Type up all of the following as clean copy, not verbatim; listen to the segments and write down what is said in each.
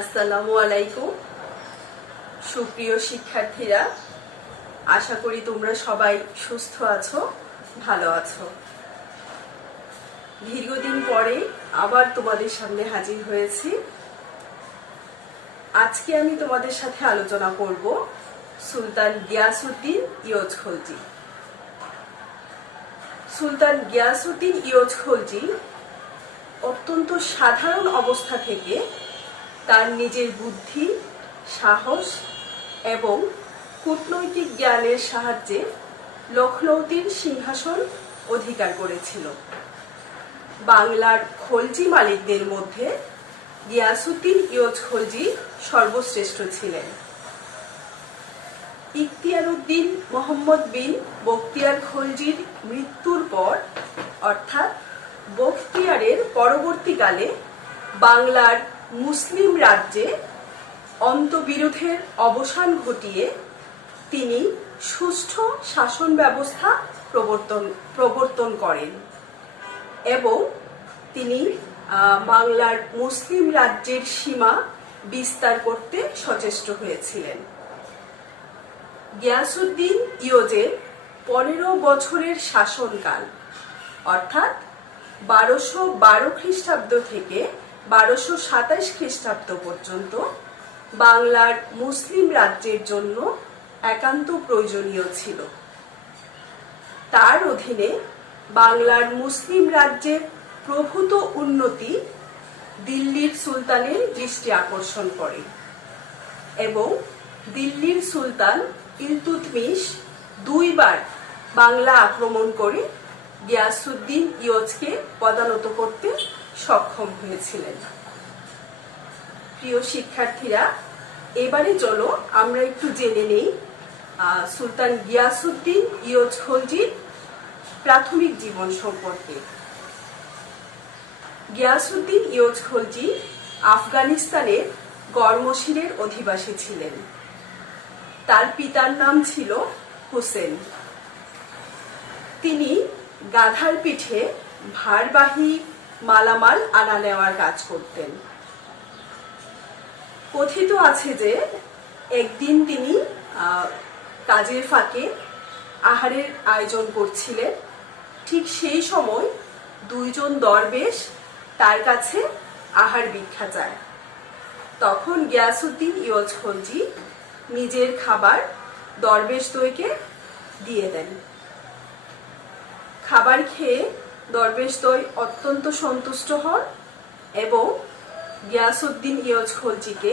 আসসালামু আলাইকুম সুপ্রিয় শিক্ষার্থীরা, আশা করি তোমরা সবাই সুস্থ আছো, ভালো আছো। দীর্ঘদিন পরে আবার তোমাদের সামনে হাজির হয়েছি। আজকে আমি তোমাদের সাথে আলোচনা করব সুলতান গিয়াসউদ্দিন ইয়োজ খলজি। সুলতান গিয়াসউদ্দিন ইয়োজ খলজি অত্যন্ত সাধারণ অবস্থা থেকে তার নিজের বুদ্ধি, সাহস এবং কূটনৈতিক জ্ঞানের সাহায্যে লখনৌতির সিংহাসন অধিকার করেছিল। বাংলার খলজি মালিকদের মধ্যে গিয়াসউদ্দিন ইয়োজ খলজি সর্বশ্রেষ্ঠ ছিলেন। ইখতিয়ার উদ্দিন মোহাম্মদ বিন বখতিয়ার খলজির মৃত্যুর পর অর্থাৎ বখতিয়ারের পরবর্তীকালে বাংলার মুসলিম রাজ্যে অন্তবিরোধের অবসান ঘটিয়ে তিনি সুষ্ঠু শাসন ব্যবস্থা প্রবর্তন করেন এবং তিনি বাংলার মুসলিম রাজ্যের সীমা বিস্তার করতে সচেষ্ট হয়েছিলেন। গিয়াসউদ্দিন ইয়োজের 15 বছরের শাসনকাল অর্থাৎ 1212 খ্রিস্টাব্দ থেকে 1227 খ্রিস্টাব্দ পর্যন্ত বাংলার মুসলিম রাজ্যের জন্য একান্ত প্রয়োজনীয় ছিল। তার অধীনে বাংলার মুসলিম রাজ্যের প্রভূত উন্নতি দিল্লির সুলতানের দৃষ্টি আকর্ষণ করে এবং দিল্লির সুলতান ইলতুৎমিশ 2 বার বাংলা আক্রমণ করে গিয়াসউদ্দিন ইয়োজকে পদানত করতে সক্ষম হয়েছিলেন। প্রিয় শিক্ষার্থীরা, এবারে চলো আমরা একটু জেনে নেই সুলতান গিয়াসউদ্দিন ইয়োজ খলজির প্রাথমিক জীবন সম্পর্কে। গিয়াসউদ্দিন ইয়োজ খলজি আফগানিস্তানের গড়মসিরের অধিবাসী ছিলেন। তার পিতার নাম ছিল হোসেন। তিনি গাধার পিঠে ভারবাহী মালামাল আনা নেওয়ার কাজ করতেন। কথিত আছে যে একদিন তিনি কাজের ফাঁকে আহারের আয়োজন করছিলেন। ঠিক সেই সময় 2 জন দরবেশ তার কাছে আহার ভিক্ষা চায়। তখন গিয়াসউদ্দিন ইয়োজ খলজি নিজের খাবার দরবেশদ্বয়কে দিয়ে দেন। খাবার খেয়ে দরবেশদ্বয় অত্যন্ত সন্তুষ্ট হন এবং গিয়াসউদ্দিন ইয়োজ খলজিকে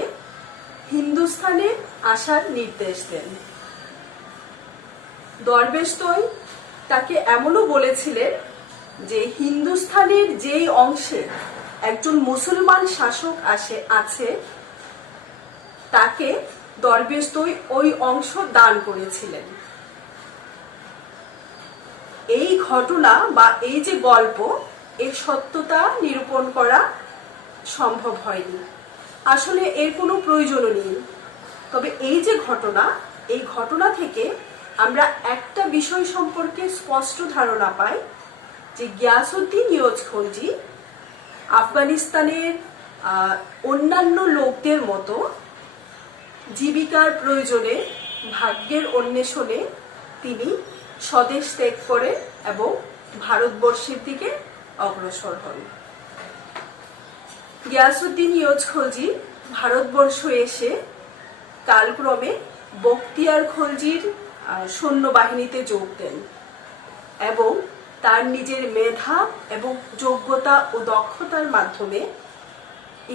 হিন্দুস্তানে আসার নির্দেশ দেন। দরবেশদ্বয় তাকে এমনও বলেছিলেন যে হিন্দুস্তানের যেই অংশে একজন মুসলমান শাসক আছে তাকে দরবেশদ্বয় ওই অংশ দান করেছিলেন। এই ঘটনা বা এই যে গল্প, এর সত্যতা নিরূপণ করা সম্ভব হয়নি, আসলে এর কোনো প্রয়োজনও নেই। তবে এই যে ঘটনা, এই ঘটনা থেকে আমরা একটা বিষয় সম্পর্কে স্পষ্ট ধারণা পাই যে গিয়াসউদ্দিন ইয়োজ খলজি আফগানিস্তানের অন্যান্য লোকদের মতো জীবিকার প্রয়োজনে, ভাগ্যের অন্বেষণে তিনি স্বদেশ ত্যাগ করে এবং ভারতবর্ষের দিকে অগ্রসর হন। গিয়াসউদ্দিন ইয়োজ খলজি ভারতবর্ষ এসে কালক্রমে বখতিয়ার খলজির সৈন্যবাহিনীতে যোগ দেন এবং তার নিজের মেধা এবং যোগ্যতা ও দক্ষতার মাধ্যমে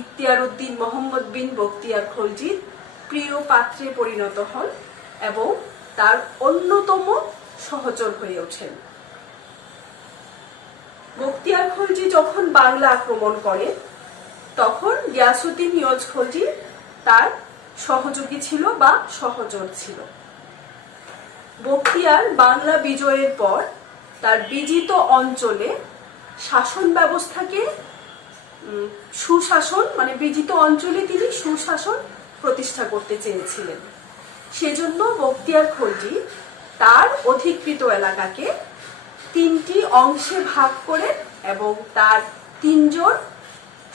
ইখতিয়ার উদ্দিন মোহাম্মদ বিন বখতিয়ার খলজির প্রিয় পাত্রে পরিণত হন এবং তার অন্যতম সহচর হয়ে ওঠেন। বখতিয়ার খলজি যখন বাংলা আক্রমণ করেন তখন গিয়াসউদ্দিন ইয়োজ খলজি তার সহযোগী ছিল বা সহচর ছিল। বখতিয়ার বাংলা বিজয়ের পর তার বিজিত অঞ্চলে শাসন ব্যবস্থাকে সুশাসন মানে বিজিত অঞ্চলে তিনি সুশাসন প্রতিষ্ঠা করতে চেয়েছিলেন। সেজন্য বখতিয়ার খলজি তার অধিকৃত এলাকাকে 3টি অংশে ভাগ করে এবং তার 3 জন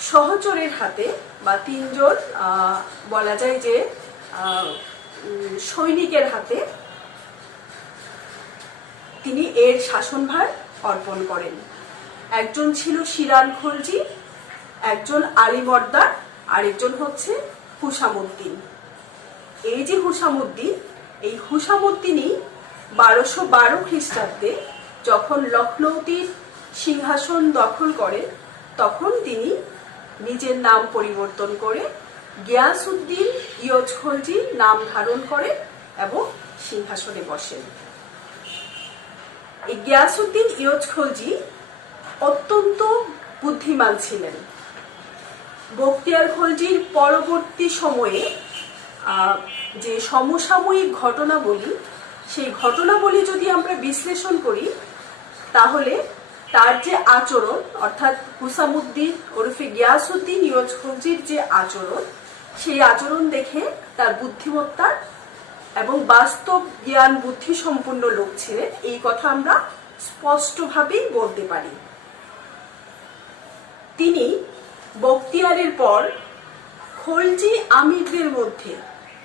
সহচরের হাতে বা তিনজন বলা যায় যে সৈনিকের হাতে তিনি এর শাসনভার অর্পণ করেন। একজন ছিল শিরান খলজি, একজন আলীবর্দার, আরেকজন হচ্ছে হুসামুদ্দিন। এই যে হুসামুদ্দিন, এই হুসামুদ্দিনই 1212 খ্রিস্টাব্দে যখন লখনৌতির সিংহাসন দখল করেন তখন তিনি নিজের নাম পরিবর্তন করে গিয়াসউদ্দিন ইয়জ খলজি নাম ধারণ করেন এবং সিংহাসনে বসেন। এই গিয়াসউদ্দিন ইয়জ খলজি অত্যন্ত বুদ্ধিমান ছিলেন। বখতিয়ার খলজির পরবর্তী সময়ে যে সমসাময়িক ঘটনাবলী, সেই ঘটনাবলী যদি আমরা বিশ্লেষণ করি তাহলে তার যে আচরণ, অর্থাৎ হুসামুদ্দিন ওরফে গিয়াসউদ্দিন ইয়জ খলজির যে আচরণ, সেই আচরণ দেখে তার বুদ্ধিমত্তা এবং বাস্তব জ্ঞান বুদ্ধি সম্পন্ন লোক ছিলেন এই কথা আমরা স্পষ্টভাবেই বলতে পারি। তিনি বখতিয়ারের পর খলজি আমিরদের মধ্যে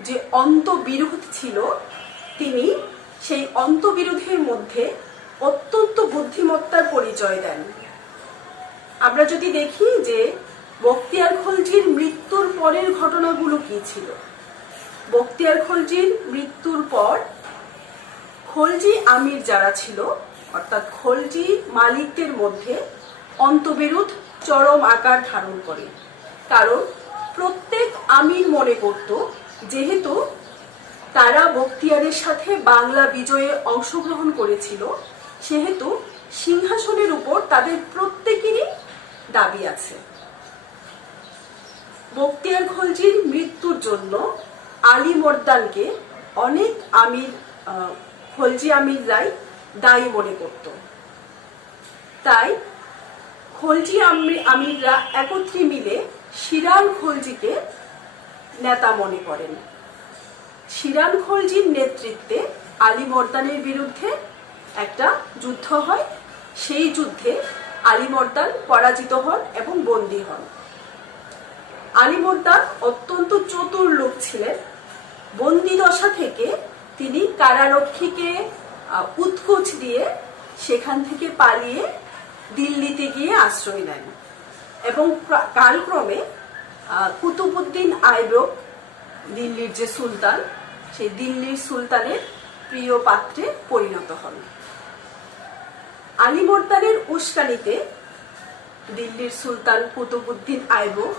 যে অন্তবিরোধ ছিল, তিনি সেই অন্তবিরোধের মধ্যে অত্যন্ত বুদ্ধিমত্তার পরিচয় দেন। আমরা যদি দেখি যে বখতিয়ার খলজির মৃত্যুর পরের ঘটনাগুলো কি ছিল। বখতিয়ার খলজির মৃত্যুর পর খলজি আমির যারা ছিল, অর্থাৎ খলজি মালিকদের মধ্যে অন্তবিরোধ চরম আকার ধারণ করে। কারণ প্রত্যেক আমির মনে করত যেহেতু তারা বখতিয়ারের সাথে বাংলা বিজয়ে অংশগ্রহণ করেছিল, সেহেতু সিংহাসনের উপর তাদের প্রত্যেকেরই দাবি আছে। বখতিয়ার খলজির মৃত্যুর জন্য আলীবর্দানকে অনেক আমির, খলজি আমিররাই দায়ী মনে করত। তাই খলজি আমিররা একত্রে মিলে শিরান খলজিকে নেতা মনে করেন। শিরান খলজির নেতৃত্বে আলীবর্দানের বিরুদ্ধে একটা যুদ্ধ হয়। সেই যুদ্ধে আলীবর্দান পরাজিত হন এবং বন্দী হন। আলীবর্দান অত্যন্ত চতুর লোক ছিলেন। বন্দী দশা থেকে তিনি কারারক্ষীকে উৎকোচ দিয়ে সেখান থেকে পালিয়ে দিল্লিতে গিয়ে আশ্রয় নেন এবং কালক্রমে কুতুবউদ্দিন আইবক, দিল্লির যে সুলতান, সেই দিল্লির সুলতানের প্রিয় পাত্রে পরিণত হন। আলীবর্দানের উস্কানিতে দিল্লির সুলতান কুতুবউদ্দিন আইবক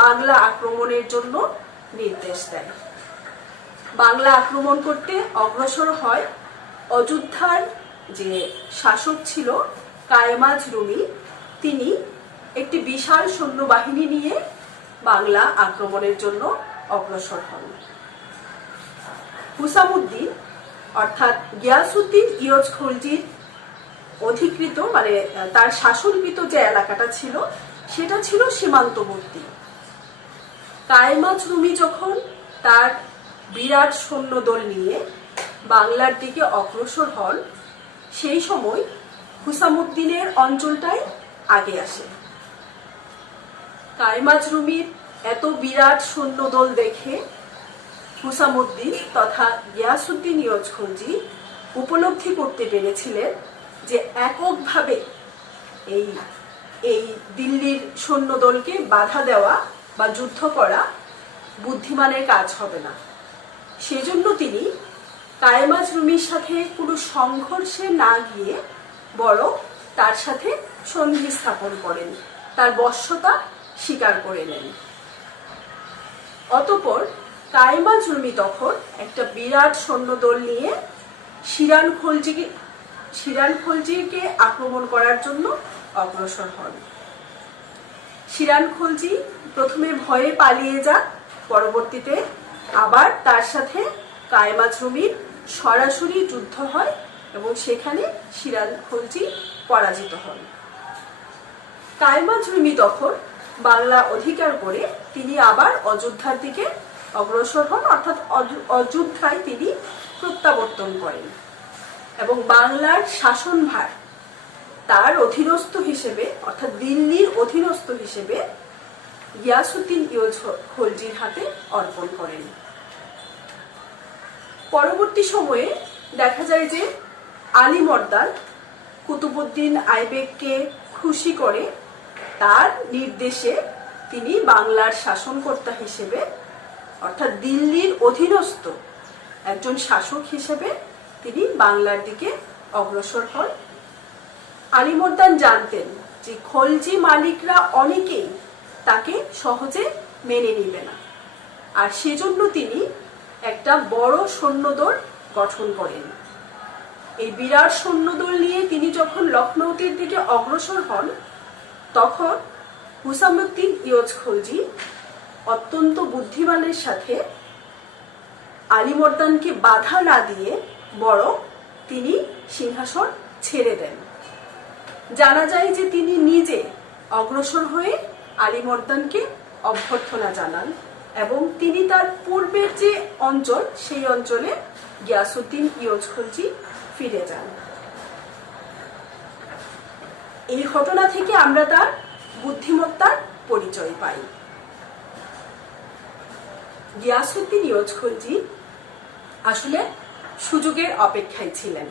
বাংলা আক্রমণের জন্য নির্দেশ দেন। বাংলা আক্রমণ করতে অগ্রসর হয়। অযোধ্যার যে শাসক ছিল কায়েমাজ রুমি, তিনি একটি বিশাল সৈন্যবাহিনী নিয়ে বাংলা আক্রমণের জন্য অগ্রসর হন। হুসামুদ্দিন অর্থাৎ গিয়াসউদ্দিন ইয়জ খলজির অধিকৃত, মানে তার শাসনকৃত যে এলাকাটা ছিল সেটা ছিল সীমান্তবর্তী। কায়েমাজ রুমি যখন তার বিরাট সৈন্যদল নিয়ে বাংলার দিকে অগ্রসর হন, সেই সময় হুসামুদ্দিনের অঞ্চলটাই আগে আসে। কায়েমাজ রুমির এত বিরাট সৈন্যদল দেখে হুসামুদ্দিন তথা গিয়াসউদ্দিন ইয়জ খলজি উপলব্ধি করতে পেরেছিলেন যে এককভাবে এই দিল্লির সৈন্যদলকে বাধা দেওয়া বা যুদ্ধ করা বুদ্ধিমানের কাজ হবে না। সেজন্য তিনি কায়েমাজ রুমির সাথে কোনো সংঘর্ষে না গিয়ে বরং তার সাথে সন্ধি স্থাপন করেন, তার বশ্যতা স্বীকার করে নেন। অতঃপর কায়েমাজ রুমি তখন একটা বিরাট সৈন্যদল নিয়ে শিরান খলজিকে আক্রমণ করার জন্য অগ্রসর হন। শিরান খলজি প্রথমে ভয়ে পালিয়ে যান, পরবর্তীতে আবার তার সাথে কায়েমাজ রুমির সরাসরি যুদ্ধ হয় এবং সেখানে শিরান খলজি পরাজিত হন। কায়েমাজ রুমি তখন বাংলা অধিকার করে তিনি আবার অযোধ্যার দিকে অগ্রসর হন, অর্থাৎ অযোধ্যায় তিনি প্রত্যাবর্তন করেন এবং বাংলার শাসনভার তার অধীনস্থ হিসেবে, অর্থাৎ দিল্লির অধীনস্থ হিসেবে গিয়াসউদ্দিন ইয়োজ খলজির হাতে অর্পণ করেন। পরবর্তী সময়ে দেখা যায় যে আলীবর্দী কুতুবউদ্দিন আইবেককে খুশি করে তার নির্দেশে তিনি বাংলার শাসনকর্তা হিসেবে অর্থাৎ দিল্লির অধীনস্থ একজন শাসক হিসেবে তিনি বাংলার দিকে অগ্রসর হন। আলীবর্দী জানতেন যে খলজি মালিকরা অনেকেই তাকে সহজে মেনে নিবে না, আর সেজন্য তিনি একটা বড় সৈন্যদল গঠন করেন। এই বিরাট সৈন্যদল নিয়ে তিনি যখন লখনৌতির দিকে অগ্রসর হন, তখন হুসামউদ্দিন ইয়োজ খলজি অত্যন্ত বুদ্ধিমানের সাথে আলীবর্দীকে বাধা না দিয়ে বরং তিনি সিংহাসন ছেড়ে দেন। জানা যায় যে তিনি নিজে অগ্রসর হয়ে আলীবর্দীকে অভ্যর্থনা জানান এবং তিনি তার পূর্বের যে অঞ্চল সেই অঞ্চলে গিয়াসউদ্দিন ইয়োজ খলজি ফিরে যান। এই ঘটনা থেকে আমরা তার বুদ্ধিমত্তার পরিচয় পাই। গিয়াসউদ্দিন ইয়োজ খলজি আসলে সুযোগের অপেক্ষায় ছিলেন।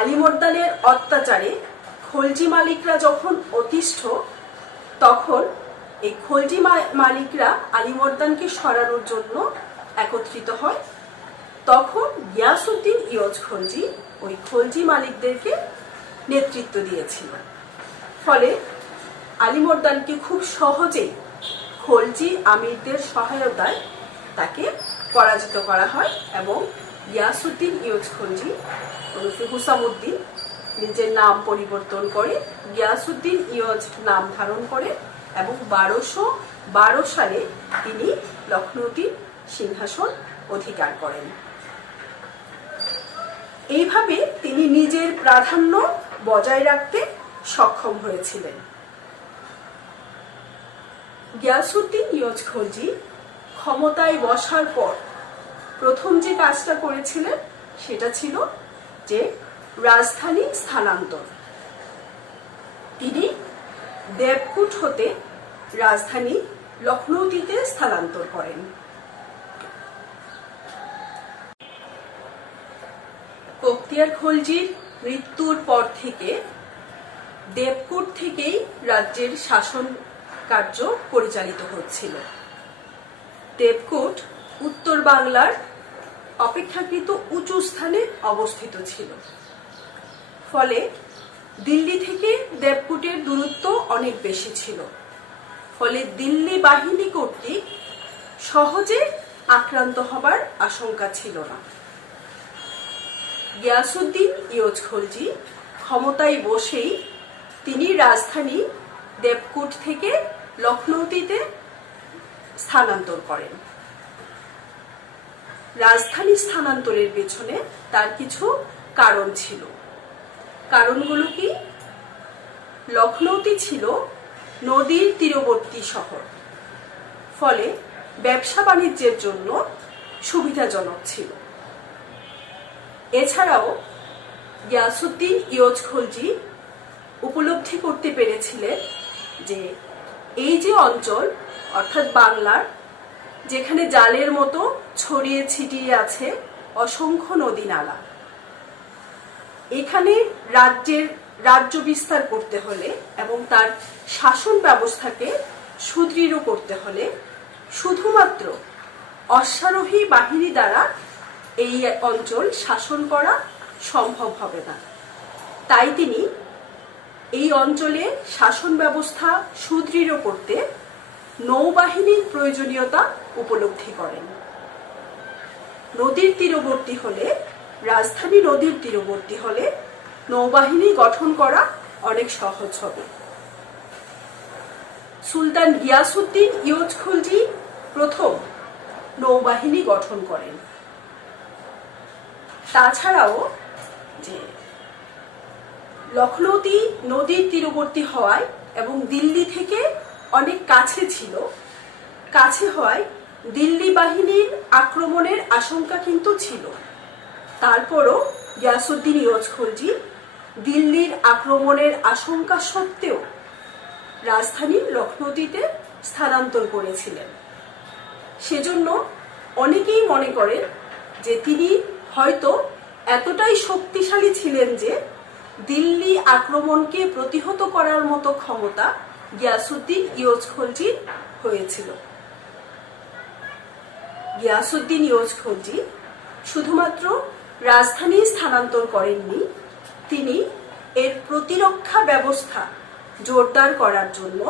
আলীবর্দীর অত্যাচারে খলজি মালিকরা যখন অতিষ্ঠ, তখন এই খলজি মালিকরা আলীবর্দীকে সরানোর জন্য একত্রিত হয়। তখন গিয়াসউদ্দিন ইয়োজ খলজি ওই খলজি মালিকদেরকে নেতৃত্ব দিয়েছিল। ফলে আলীবর্দীকে খুব সহজেই খলজি আমিরদের সহায়তায় তাকে পরাজিত করা হয় এবং গিয়াসউদ্দিন ইয়োজ খলজি ওরফে হুসামউদ্দিন নিজের নাম পরিবর্তন করে গিয়াসউদ্দিন ইয়োজ নাম ধারণ করে এবং 1212 সালে তিনি লখনৌতির সিংহাসন অধিকার করেন। এইভাবে তিনি নিজের প্রাধান্য বজায় রাখতে সক্ষম হয়েছিলেন। গিয়াসউদ্দিন ইয়োজ খলজি ক্ষমতায় বসার পর প্রথম যে কাজটা করেছিলেন সেটা ছিল যে রাজধানী স্থানান্তর। তিনি দেবকুট হতে রাজধানী লখনৌতিতে স্থানান্তর করেন। বখতিয়ার খলজির মৃত্যুর পর থেকে দেবকুট থেকেই রাজ্যের শাসন কার্য পরিচালিত হচ্ছিল। দেবকুট উত্তর বাংলার অপেক্ষাকৃত উঁচু স্থানে অবস্থিত ছিল। ফলে দিল্লি থেকে দেবকুটের দূরত্ব অনেক বেশি ছিল। ফলে দিল্লি বাহিনী কর্তৃক সহজে আক্রান্ত হবার আশঙ্কা ছিল না। গিয়াসউদ্দিন ইয়োজ খলজি ক্ষমতায় বসেই তিনি রাজধানী দেবকুট থেকে লখনৌতিতে স্থানান্তর করেন। রাজধানী স্থানান্তরের পেছনে তার কিছু কারণ ছিল। কারণগুলো কি? লখনৌতি ছিল নদীর তীরবর্তী শহর, ফলে ব্যবসা বাণিজ্যের জন্য সুবিধাজনক ছিল। এছাড়াও গিয়াসউদ্দিন ইয়োজ খলজি উপলব্ধি করতে পেরেছিলেন যে এই যে অঞ্চল অর্থাৎ বাংলার, যেখানে জালের মতো ছড়িয়ে ছিটিয়ে আছে অসংখ্য নদী নালা, এখানে রাজ্য বিস্তার করতে হলে এবং তার শাসন ব্যবস্থাকে সুদৃঢ় করতে হলে শুধুমাত্র অশ্বারোহী বাহিনী দ্বারা এই অঞ্চল শাসন করা সম্ভব হবে না। তাই তিনি এই অঞ্চলে শাসন ব্যবস্থা সুদৃঢ় করতে নৌবাহিনীর প্রয়োজনীয়তা উপলব্ধি করেন। নদীর তীরবর্তী হলে, রাজধানী নদীর তীরবর্তী হলে নৌবাহিনী গঠন করা অনেক সহজ হবে। সুলতান গিয়াসউদ্দিন ইয়োজ খলজি প্রথম নৌবাহিনী গঠন করেন। তাছাড়াও যে লখনৌতি নদীর তীরবর্তী হওয়ায় এবং দিল্লি থেকে অনেক কাছে হওয়ায় দিল্লি বাহিনীর আক্রমণের আশঙ্কা কিন্তু ছিল। তারপরও গিয়াসউদ্দিন ইয়োজ খলজি দিল্লির আক্রমণের আশঙ্কা সত্ত্বেও রাজধানী লখনৌতিতে স্থানান্তর করেছিলেন। সেজন্য অনেকেই মনে করেন যে তিনি হয়তো এতটাই শক্তিশালী ছিলেন যে দিল্লি আক্রমণকে প্রতিহত করার মতো ক্ষমতা গিয়াসউদ্দিন ইয়োজ খলজির হয়েছিল। গিয়াসউদ্দিন ইয়োজ খলজি শুধুমাত্র রাজধানী স্থানান্তর করেননি, তিনি এর প্রতিরক্ষা ব্যবস্থা জোরদার করার জন্য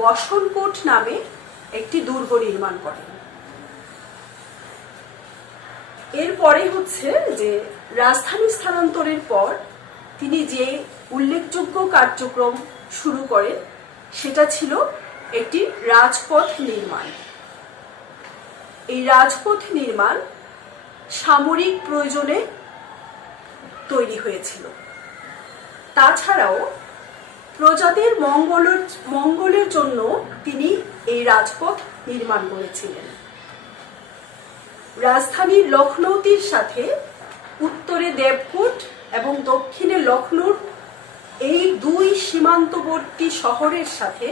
বসনকোট নামে একটি দুর্গ নির্মাণ করেন। এরপরে হচ্ছে যে রাজধানী স্থানান্তরের পর তিনি যে উল্লেখযোগ্য কার্যক্রম শুরু করেন সেটা ছিল একটি রাজপথ নির্মাণ। এই রাজপথ নির্মাণ সামরিক প্রয়োজনে তৈরি হয়েছিল। তাছাড়াও প্রজাদের মঙ্গলের জন্য তিনি এই রাজপথ নির্মাণ করেছিলেন। রাজধানী লখনৌতির সাথে উত্তরে দেবকুট এবং দক্ষিণে লখনৌর এই দুই সীমান্তবর্তী শহরের সাথে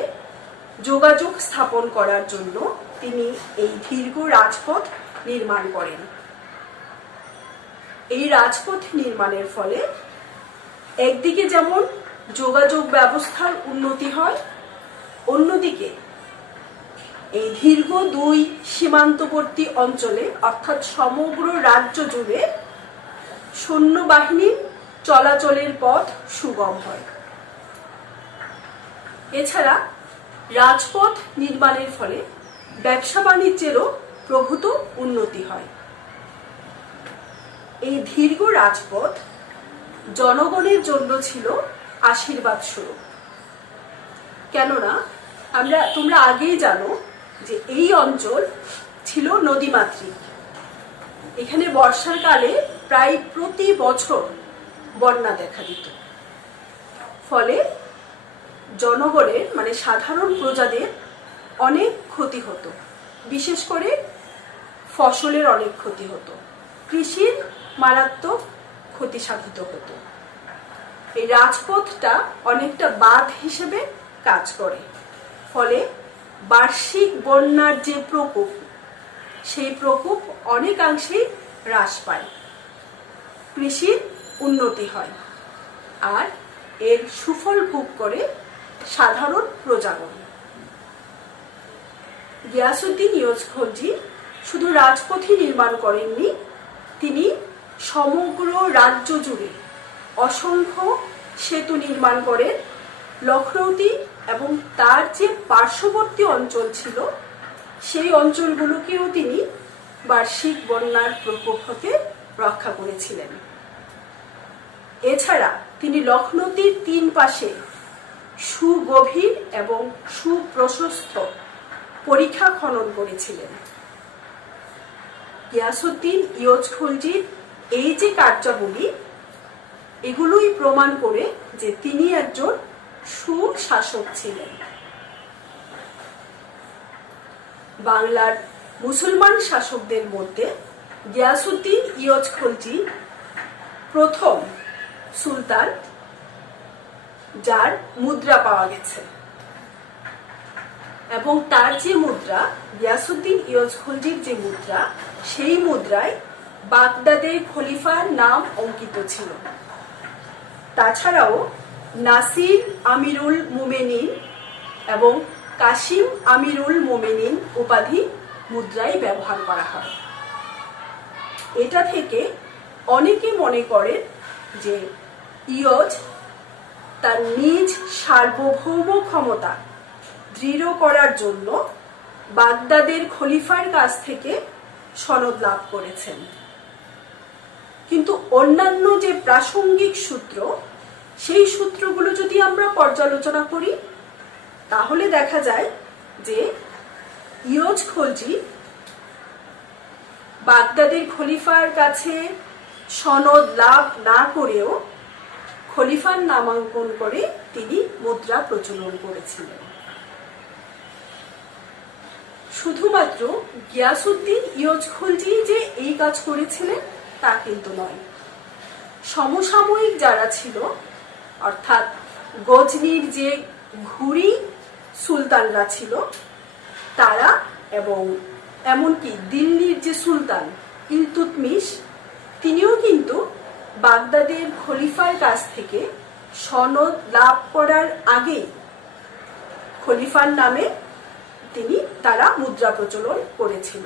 যোগাযোগ স্থাপন করার জন্য তিনি এই দীর্ঘ রাজপথ নির্মাণ করেন। এই রাজপথ নির্মাণের ফলে একদিকে যেমন যোগাযোগ ব্যবস্থার উন্নতি হয়, অন্যদিকে এই দীর্ঘ দুই সীমান্তবর্তী অঞ্চলে অর্থাৎ সমগ্র রাজ্য জুড়ে সৈন্যবাহিনীর চলাচলের পথ সুগম হয়। এছাড়া রাজপথ নির্মাণের ফলে ব্যবসা বাণিজ্যেরও প্রভূত উন্নতি হয়। এই দীর্ঘ রাজপথ জনগণের জন্য ছিল আশীর্বাদ স্বরূপ। কেননা তোমরা আগেই জানো যে এই অঞ্চল ছিল নদীমাতৃক। এখানে বর্ষার কালে প্রায় প্রতি বছর বন্যা দেখা দিত। ফলে জনগণের মানে সাধারণ প্রজাদের অনেক ক্ষতি হতো, বিশেষ করে ফসলের অনেক ক্ষতি হতো, কৃষির মারাত্মক ক্ষতি সাধিত হতো। এই রাজপথটা অনেকটা বাঁধ হিসেবে কাজ করে। ফলে বার্ষিক বন্যার যে প্রকোপ, সেই প্রকোপ অনেকাংশেই হ্রাস পায়, কৃষির উন্নতি হয়, আর এর সুফল ভোগ করে সাধারণ প্রজাগণ। গিয়াসউদ্দিন ইয়োজ খলজি শুধু রাজপথই নির্মাণ করেননি, তিনি সমগ্র রাজ্য জুড়ে অসংখ্য সেতু নির্মাণ করেন। লখনৌতি এবং তার যে পার্শ্ববর্তী অঞ্চল ছিল সেই অঞ্চলগুলোকেও তিনি বার্ষিক বন্যার প্রকোপ হতে রক্ষা করেছিলেন। এছাড়া তিনি লখনৌতির 3 পাশে সুগভীর এবং সুপ্রশস্ত পরিখা খনন করেছিলেন। গিয়াসউদ্দিন ইয়োজ খলজির এই যে কার্যাবলী, এগুলোই প্রমাণ করে যে তিনি একজন সুশাসক ছিলেন। বাংলার মুসলমান শাসকদের মধ্যে গিয়াসউদ্দিন ইয়োজ খলজি প্রথম সুলতান যার মুদ্রা পাওয়া গেছে, এবং তার যে মুদ্রা, গিয়াসউদ্দিন ইয়োজ খলজির যে মুদ্রা, সেই মুদ্রায় বাগদাদের খলিফার নাম অঙ্কিত ছিল। তাছাড়াও নাসির আমিরুল মুমেনিন এবং কাসিম আমিরুল মোমেনিন উপাধি মুদ্রায় ব্যবহার করা হয়। এটা থেকে অনেকে মনে করেন যে ইয়োজ তার নিজ সার্বভৌম ক্ষমতা দৃঢ় করার জন্য বাগদাদের খলিফার কাছ থেকে সনদ লাভ করেছেন। কিন্তু অন্যান্য যে প্রাসঙ্গিক সূত্র, সেই সূত্রগুলো যদি আমরা পর্যালোচনা করি তাহলে দেখা যায় যে ইয়োজ খলজি বাগদাদের খলিফার কাছে সনদ লাভ না করেও খলিফার নামাঙ্কন করে তিনি মুদ্রা প্রচলন করেছিলেন। শুধুমাত্র গিয়াসউদ্দিন ইয়োজ খলজি যে এই কাজ করেছিলেন তা কিন্তু নয়। সমসাময়িক যারা ছিল, অর্থাৎ গজনির যে ঘুরি সুলতানরা ছিল তারা, এবং এমনকি দিল্লির যে সুলতান ইলতুৎমিশ তিনিও কিন্তু বাগদাদের খলিফার কাছ থেকে সনদ লাভ করার আগেই খলিফার নামে তারা মুদ্রা প্রচলন করেছিল।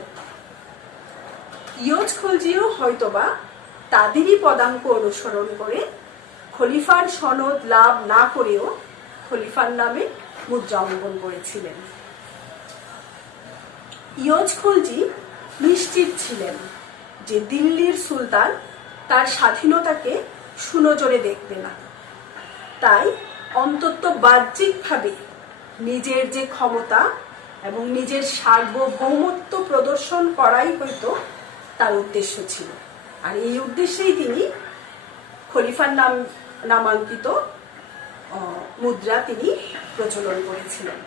ইয়জ খলজিও হয়তোবা তাদেরই পদাঙ্ক অনুসরণ করে খলিফার সনদ লাভ না করেও খলিফার নামে মুদ্রা অঙ্কন করেছিলেন। ইয়জ খলজি নিশ্চিত ছিলেন যে দিল্লির সুলতান তার স্বাধীনতাকে সুনজরে দেখবে না, তাই অন্তত বাহ্যিকভাবে নিজের যে ক্ষমতা এবং নিজের সার্বভৌমত্ব প্রদর্শন করাই হয়তো তার উদ্দেশ্য ছিল। আর এই উদ্দেশ্যেই তিনি খলিফার নামাঙ্কিত মুদ্রা তিনি প্রচলন করেছিলেন।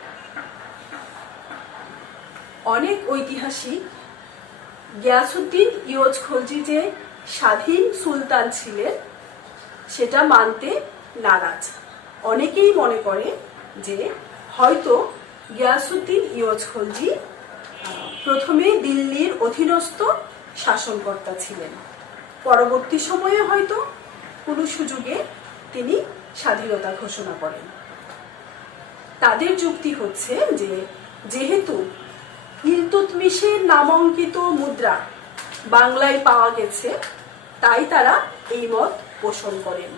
অনেক ঐতিহাসিক গিয়াসউদ্দিন ইয়জ খলজি যে স্বাধীন সুলতান ছিলেন সেটা মানতে নারাজ। অনেকেই মনে করে যে হয়তো গিয়াসউদ্দিন ইয়জ খলজি প্রথমে দিল্লির অধীনস্থ শাসনকর্তা ছিলেন, পরবর্তী সময়ে হয়তো কোনো সুযোগে তিনি স্বাধীনতা ঘোষণা করেন। তাদের যুক্তি হচ্ছে যে যেহেতু ইলতুৎমিশের নামাঙ্কিত মুদ্রা বাংলায় পাওয়া গেছে তাই তারা এই মত পোষণ করেন।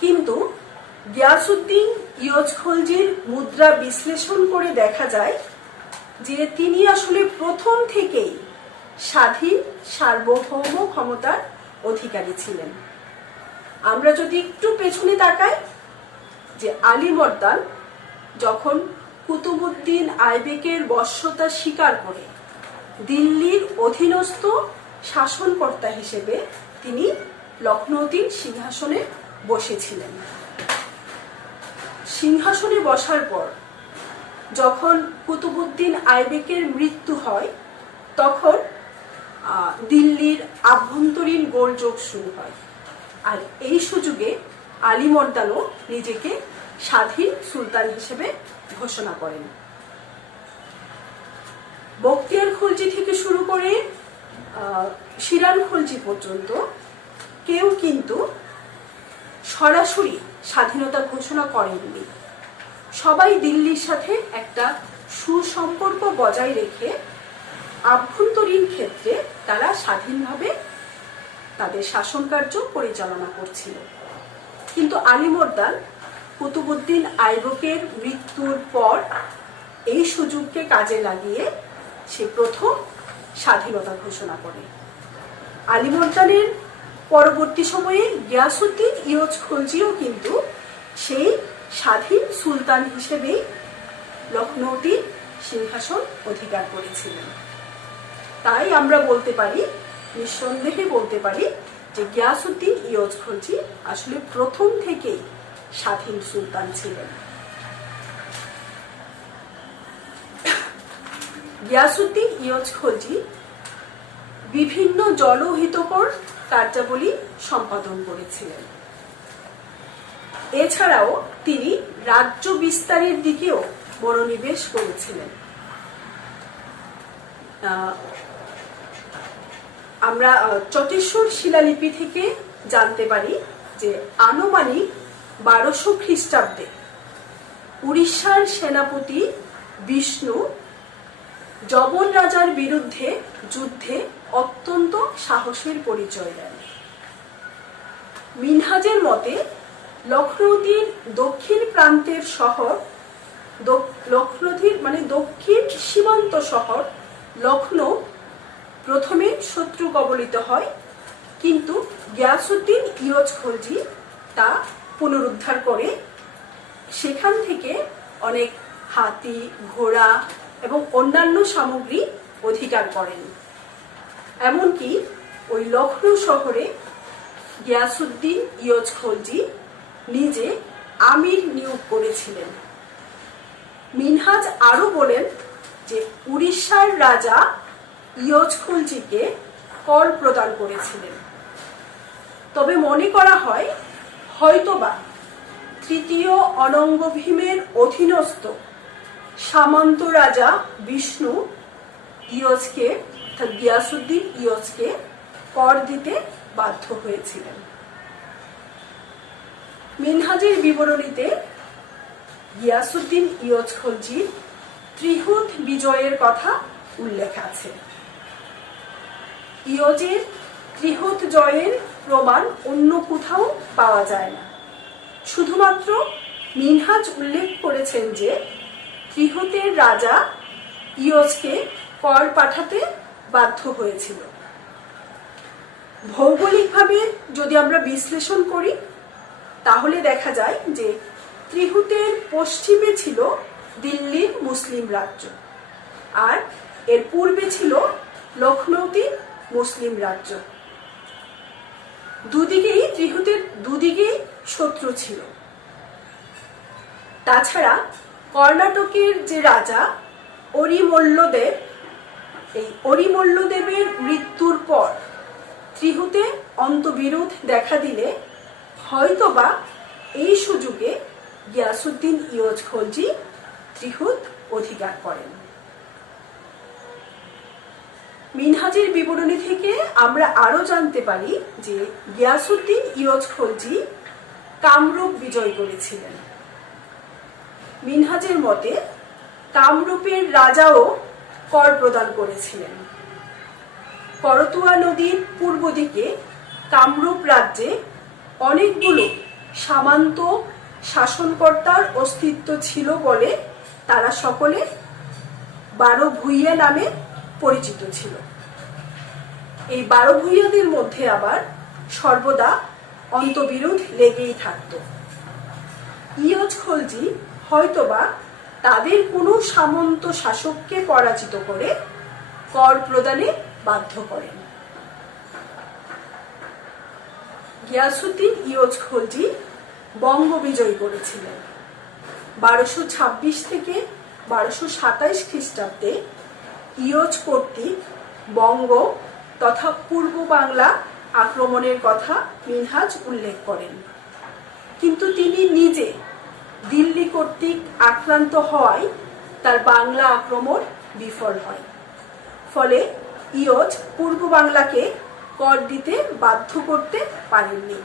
কিন্তু গিয়াসউদ্দিন ইয়জ খলজির মুদ্রা বিশ্লেষণ করে দেখা যায় যে তিনি আসলে প্রথম থেকেই স্বাধীন সার্বভৌম ক্ষমতার অধিকারী ছিলেন। আমরা যদি একটু পেছনে তাকাই, যে আলীবর্দান যখন কুতুবউদ্দিন আইবেকের বশ্যতা স্বীকার করে দিল্লির অধীনস্থ শাসনকর্তা হিসেবে তিনি লখনৌতির সিংহাসনে বসেছিলেন। সিংহাসনে বসার পর যখন কুতুবউদ্দিন আইবেকের মৃত্যু হয় তখন দিল্লির আভ্যন্তরীণ গোলযোগ শুরু হয়, আর এই সুযোগে আলীবর্দানও নিজেকে স্বাধীন সুলতান হিসেবে ঘোষণা করেন। বখতিয়ার খলজি থেকে শুরু করে শিরান খলজি পর্যন্ত কেউ কিন্তু সরাসরি স্বাধীনতা ঘোষণা করেননি। সবাই দিল্লির সাথে একটা সুসম্পর্ক বজায় রেখে আভ্যন্তরীণ ক্ষেত্রে তারা স্বাধীনভাবে তাদের শাসন কার্য পরিচালনা করছিল। কিন্তু আলীবর্দান কুতুবউদ্দিন আইবকের মৃত্যুর পর এই সুযোগকে কাজে লাগিয়ে সে প্রথম স্বাধীনতা ঘোষণা করে। আলীবর্দানের পরবর্তী সময়ে গিয়াসউদ্দিন ইয়জ খলজিও কিন্তু সেই স্বাধীন সুলতান হিসেবেই লখনৌতির সিংহাসন অধিকার করেছিলেন। তাই আমরা বলতে পারি, নিঃসন্দেহে বলতে পারি যে গিয়াসউদ্দিন ইয়জ খলজি আসলে প্রথম থেকেই স্বাধীন সুলতান ছিলেন। গিয়াসউদ্দিন ইয়জ খলজি বিভিন্ন জনহিতকর কার্যাবলী সম্পাদন করেছিলেন। এছাড়াও তিনি রাজ্য বিস্তারের দিকেও মনোনিবেশ করেছিলেন। আমরা চটেশ্বর শিলালিপি থেকে জানতে পারি যে আনুমানিক 1200 খ্রিস্টাব্দে উড়িষ্যার সেনাপতি বিষ্ণু জবন রাজার বিরুদ্ধে যুদ্ধে অত্যন্ত সাহসের পরিচয় দেন। মিনহাজের মতে লখনৌতির দক্ষিণ প্রান্তের শহর, লখনৌতির মানে দক্ষিণ সীমান্ত শহর লখনৌ প্রথমে শত্রু কবলিত হয়, কিন্তু গিয়াসউদ্দিন ইয়জ খলজি তা পুনরুদ্ধার করে সেখান থেকে অনেক হাতি, ঘোড়া এবং অন্যান্য সামগ্রী অধিকার করেন। এমনকি ওই লখনৌ শহরে গিয়াসউদ্দিন ইয়জ খলজি নিজে আমির নিয়োগ করেছিলেন। মিনহাজ আরো বলেন যে উড়িষ্যার রাজা ইয়জ খলজিকে কর প্রদান করেছিলেন। তবে মনে করা হয় হয়তোবা তৃতীয় অনঙ্গ ভীমের অধীনস্থ সামন্ত রাজা বিষ্ণু ইয়জকে অর্থাৎ গিয়াসুদ্দিন ইয়জকে কর দিতে বাধ্য হয়েছিলেন। মিনহাজের বিবরণীতে গিয়াসুদ্দিন ইয়জ খলজির ত্রিহুত বিজয়ের কথা উল্লেখ আছে। ইয়জের ত্রিহুত জয়ের প্রমাণ অন্য কোথাও পাওয়া যায় না। শুধুমাত্র মিনহাজ উল্লেখ করেছেন যে ত্রিহুতের রাজা ইয়জকে কর পাঠাতে বাধ্য হয়েছিল। ভৌগোলিকভাবে যদি আমরা বিশ্লেষণ করি তাহলে দেখা যায় যে ত্রিহুতের পশ্চিমে ছিল দিল্লির মুসলিম রাজ্য, আর এর পূর্বে ছিল লখনৌতি মুসলিম রাজ্য। দুদিকেই ত্রিহুতের দুদিকেই শত্রু ছিল। তাছাড়া কর্ণাটকের যে রাজা অরিমল্লদেব, এই অরিমল্লদেবের মৃত্যুর পর ত্রিহুতে অন্তবিরোধ দেখা দিলে হয়তোবা এই সুযোগে গিয়াসুদ্দিন ইয়জ খলজি ত্রিহুত অধিকার করেন। মিনহাজের বিবরণী থেকে আমরা আরো জানতে পারি যে গিয়াসুদ্দিন ইয়জ খলজি কামরূপ বিজয় করেছিলেন। মিনহাজের মতে কামরূপের রাজাও কর প্রদান করেছিলেন। করতোয়া নদীর পূর্ব দিকে কামরূপ রাজ্যে অনেকগুলো সামন্ত শাসনকর্তার অস্তিত্ব ছিল বলে তারা সকলে 12 ভূঁইয়া নামে পরিচিত ছিল। এই 12 ভূঁইয়াদের মধ্যে আবার সর্বদা অন্তবিরোধ লেগেই থাকত। ইয়জ খলজি হয়তোবা তাদের কোনো সামন্ত শাসককে পরাজিত করে কর প্রদানে বাধ্য করেন। গিয়াসুদ্দিন ইয়জ খলজি বঙ্গ বিজয় করেছিলেন। 1226 থেকে 1227 খ্রিস্টাব্দে ইয়জ কর্তৃক বঙ্গ তথা পূর্ব বাংলা আক্রমণের কথা মিনহাজ উল্লেখ করেন, কিন্তু তিনি নিজে দিল্লি কর্তৃক আক্রান্ত হওয়ায় তার বাংলা আক্রমণ বিফল হয়। ফলে ইয়জ পূর্ব বাংলাকে কর দিতে বাধ্য করতে পারেননি।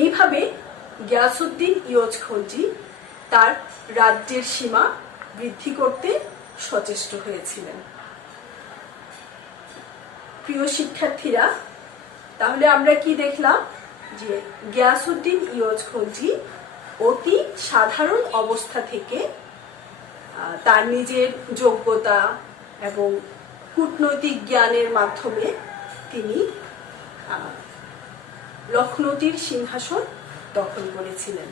এইভাবে গিয়াসুদ্দিন ইয়জ খলজি তার রাজ্যের সীমা বৃদ্ধি করতে সচেষ্ট হয়েছিলেন। প্রিয় শিক্ষার্থীরা, তাহলে আমরা কি দেখলাম যে গিয়াসুদ্দিন ইয়জ খলজি অতি সাধারণ অবস্থা থেকে তার নিজের যোগ্যতা এবং কূটনৈতিক জ্ঞানের মাধ্যমে তিনি লখনৌতির সিংহাসন দখল করেছিলেন।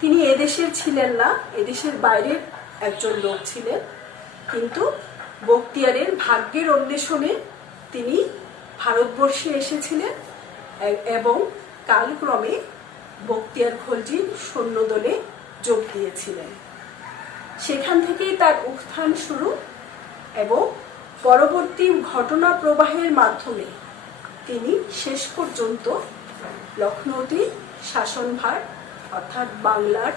তিনি এদেশের ছিলেন না, এদেশের বাইরের একজন লোক ছিলেন, কিন্তু বখতিয়ারের ভাগ্যের অন্বেষণে তিনি ভারতবর্ষে এসেছিলেন এবং কালক্রমে বখতিয়ার খলজির সৈন্যদলে যোগ দিয়েছিলেন। সেখান থেকেই তার উত্থান শুরু এবং পরবর্তী ঘটনা প্রবাহের মাধ্যমে তিনি শেষ পর্যন্ত লখনৌতির শাসনভার অর্থাৎ বাংলার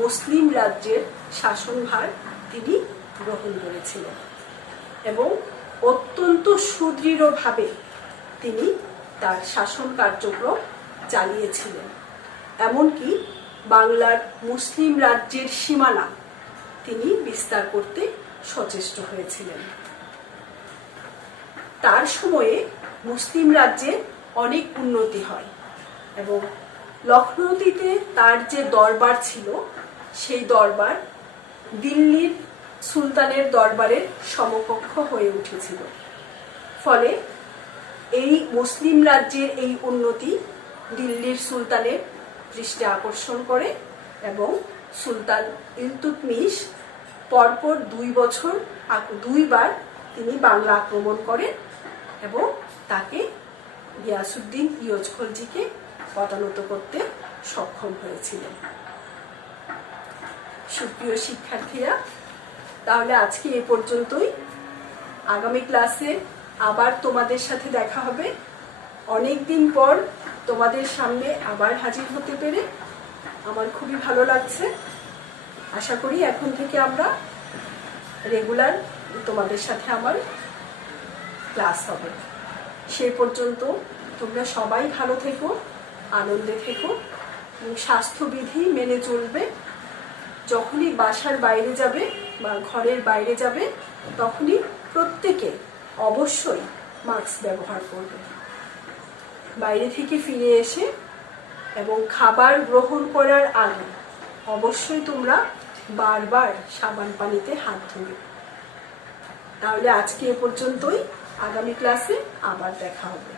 মুসলিম রাজ্যের শাসনভার তিনি গ্রহণ করেছিলেন এবং অত্যন্ত সুদৃঢ়ভাবে তিনি তার শাসন কার্যক্রম চালিয়েছিলেন। এমনকি বাংলার মুসলিম রাজ্যের সীমানা তিনি বিস্তার করতে সচেষ্ট হয়েছিলেন। তার সময়ে মুসলিম রাজ্যের অনেক উন্নতি হয় এবং লখনৌতিতে তার যে দরবার ছিল সেই দরবার দিল্লির সুলতানের দরবারের সমকক্ষ হয়ে উঠেছিল। ফলে এই মুসলিম রাজ্যের এই উন্নতি দিল্লির সুলতানের দৃষ্টি আকর্ষণ করে এবং সুলতান ইলতুৎমিশ পরপর 2 বছর 2 বার তিনি বাংলা আক্রমণ করেন এবং তাকে গিয়াসুদ্দিন ইয়জ খলজিকে পদানত করতে সক্ষম হয়েছিলেন। সুপ্রিয় শিক্ষার্থীরা, তাহলে আজকে এ পর্যন্তই। আগামী ক্লাসে আবার তোমাদের সাথে দেখা হবে। অনেকদিন পর তোমাদের সামনে আবার হাজির হতে পেরে আমার খুবই ভালো লাগছে। আশা করি এখন থেকে আমরা রেগুলার তোমাদের সাথে আমার ক্লাস হবে। সে পর্যন্ত তোমরা সবাই ভালো থেকো, আনন্দে থেকো এবং স্বাস্থ্যবিধি মেনে চলবে। যখনই বাসার বাইরে যাবে বা ঘরের বাইরে যাবে তখনই প্রত্যেকে অবশ্যই মাস্ক ব্যবহার করবে। বাইরে থেকে ফিরে এসে এবং খাবার গ্রহণ করার আগে অবশ্যই তোমরা বারবার সাবান পানিতে হাত ধুবে। তাহলে আজকে এ পর্যন্তই, আগামী ক্লাসে আবার দেখা হবে।